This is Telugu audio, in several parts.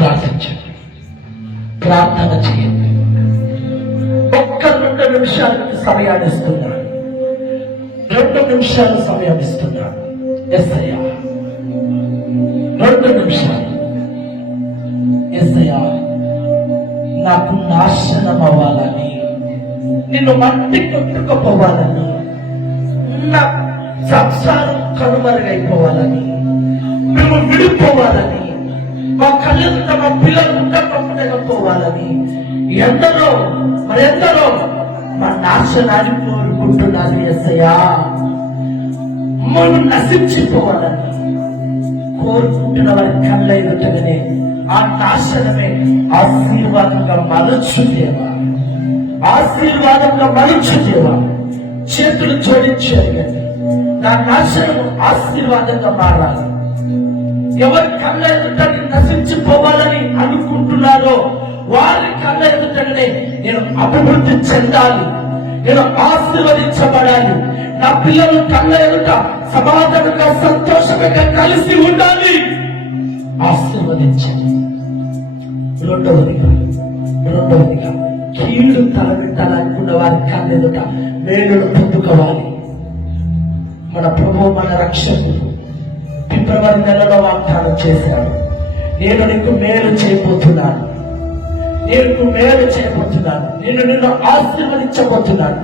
ప్రార్థించండి. ప్రార్థన చేయండి. ఒక్క రెండు నిమిషాలకు సమయాన్ని ఇస్తున్నాను రెండు నిమిషాలు సమయం ఇస్తున్నాను ఎస్ అయ్యా రెండు నిమిషాలు. ఎస్ అయ్యా నాకు నాశనం అవ్వాలని నిన్ను మట్టి కొట్టుకుపోవాలని నా సంసారం కనుమరుగైపోవాలని మేము విడిపోవాలని మా కళ్ళు మా పిల్లలు ఉండకపోవాలని ఎందరో మరెందరో మన నాశనాన్ని కోరుకుంటున్నారు ఎస్సయ్యా మనం నశించిపోవాలని కోరుకుంటున్న వారి కళ్ళ ఎదుటగానే ఆ నాశనమే ఆశీర్వాదంగా మలచు దేవా. ఆశీర్వాదంగా మలచు దేవా. చేతులు జోడించి అడగండి నా నాశనము ఆశీర్వాదంగా మారాలి. ఎవరి కళ్ళ ఎదుట నశించిపోవాలని అనుకుంటున్నారో వారి కళ్ళ ఎదుటనే నేను అభివృద్ధి చెందాలి. నేను ఆశీర్వదించబడాలి. నా పిల్లలు కళ్ళ ఎదుట సమాధానంగా సంతోషంగా కలిసి ఉండాలి. ఆశీర్వదించండి. రెండవదిగా రెండవదిగా కీడు తలబెట్టాలనుకున్న వారి కళ్ళ ఎదుట మేలును పొందుకోవాలి. మన ప్రభు మన రక్షకుడు ఫిబ్రవరి నెలలో వాగ్దానం చేశాడు నేను నీకు మేలు చేయబోతున్నాను. నేను మేలు చేయబోతున్నాను. నేను నిన్ను ఆశీర్వదించబోతున్నాను.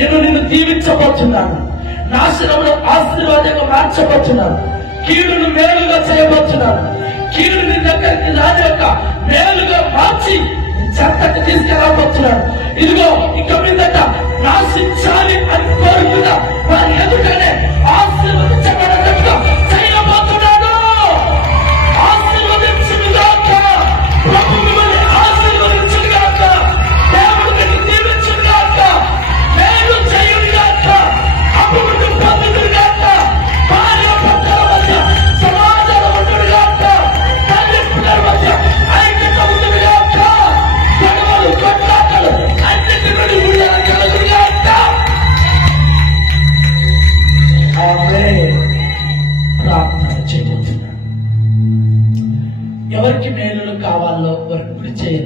నేను నిన్ను దీవించబోతున్నాను. నాశనంలో ఆశీర్వాదంగా మార్చబోతున్నాను. కీడును మేలుగా చేయబోతున్నాను. కీడు నీ దగ్గరికి రాజాక మేలుగా మార్చి చక్కటి తీసుకురాబోతున్నాడు ఇదిగో ఇక మీదట నాశ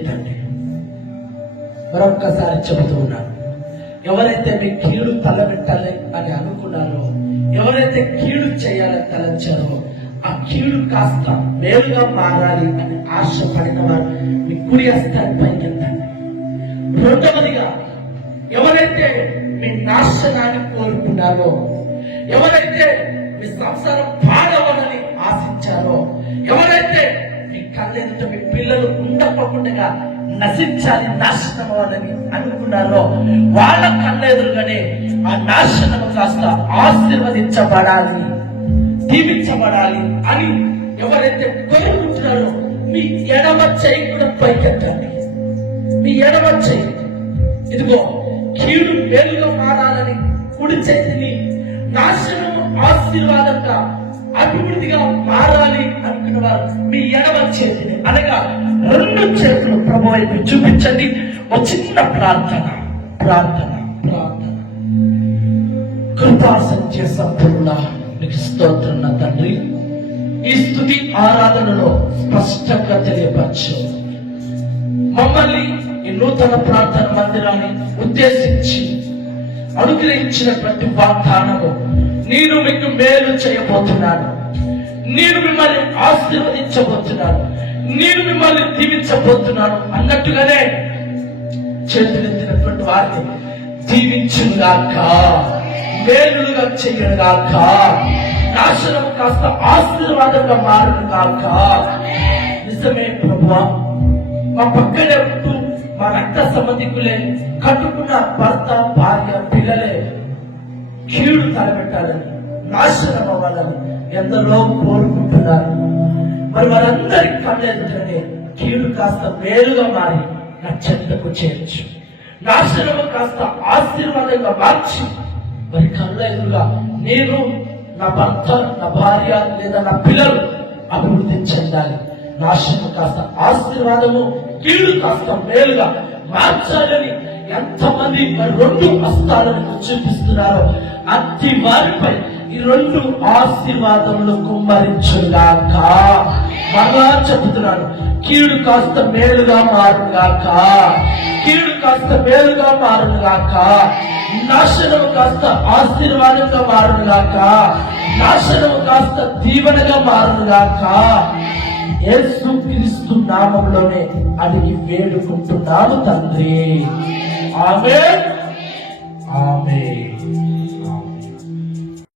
కుడి మరొక్కసారి చెబుతూ ఉన్నాను. ఎవరైతే మీ కీడు తలబెట్టాలి అని అనుకున్నారో ఎవరైతే కీడు చేయాలని తలంచారో ఆ కీడు కాస్త మేలుగా మారాలి అని ఆశపడిన వారు మీ కుడి హస్తాన్ని పైకెత్తండి రెండవదిగా ఎవరైతే మీ నాశనాన్ని కోరుకున్నారో ఎవరైతే మీ సంసారం పాడవాలని ఆశించారో ఎవరైతే మీ కళ్ళెదుట మీ పిల్లలు ఉండకుండా నశించాలి నాశనం అవ్వాలని అనుకున్నారో వాళ్ళ కళ్ళెదురుగానే ఆ నాశనం కాస్త ఆశీర్వదించబడాలి దీవించబడాలి అని ఎవరైతే కోరుకుంటున్నారో మీ ఎడమ చేయి కూడా పైకెత్తండి. మీ ఎడమ చేయి. ఇదిగో కీడు మేలుగా మారాలని కుడి చేతిని నాశనము ఆశీర్వాదంగా అభివృద్ధిగా మారాలి వారు మీ ఎడమ చేతిని అనగా రెండు చేతులు ప్రభు వైపు చూపించండి. ఒక చిన్న ప్రార్థన ప్రార్థన ప్రార్థన. కృపాసత్య సంపూర్ణ నీకు స్తోత్రం తండ్రి. ఈ స్థుతి ఆరాధనలో స్పష్టంగా తెలియపరచు. మమ్మల్ని ఈ నూతన ప్రార్థన మందిరాన్ని ఉద్దేశించి అనుగ్రహించినటువంటి వాగ్దానము నేను మీకు మేలు చేయబోతున్నాను. నేను మిమ్మల్ని ఆశీర్వదించబోతున్నాను. నేను మిమ్మల్ని దీవించబోతున్నాను అన్నట్టుగానే చేతులెత్తినటువంటి వారిని దీవించుగాక మేలుగా చేయగాక నాశనం కాస్త ఆశీర్వాదంగా మారును నిజమే ప్రభువా. మా పక్కనే ఉంటూ మా రక్త సంబంధికులే కట్టుకున్న భర్త భార్య పిల్లలే కీడు తలపెట్టాలని నాశనం అవ్వాలని ఎందరో కోరుకుంటున్నారు. మరి వారందరి కళ్ళెదుటనే కీడు కాస్త మేలుగా మారి నా చెంతకు చేర్చు. నాశనము కాస్త ఆశీర్వాదంగా మార్చి. మరి కళ్ళ ఎదురుగా నేను నా భర్త నా భార్య లేదా నా పిల్లలు అభివృద్ధి చెందాలి. నాశనం కాస్త ఆశీర్వాదము కీడు కాస్త మేలుగా మార్చాలని ఎంతమంది మరి రెండు హస్తాలను చూపిస్తున్నారో అతి వారిపై ఈ రెండు ఆశీర్వాదములు కుమ్మరించుగాక మరలా చెబుతున్నాను కీడు కాస్త మేలుగా మారుగాక కీడు కాస్త మేలుగా మారుగాక నాశనము కాస్త ఆశీర్వాదంగా మారుగాక నాశనము కాస్త దీవెనగా మారుగాక యేసు క్రీస్తు నామంలోనే అడిగి వేడుకుంటున్నాను తండ్రి. ఆమె ఆమె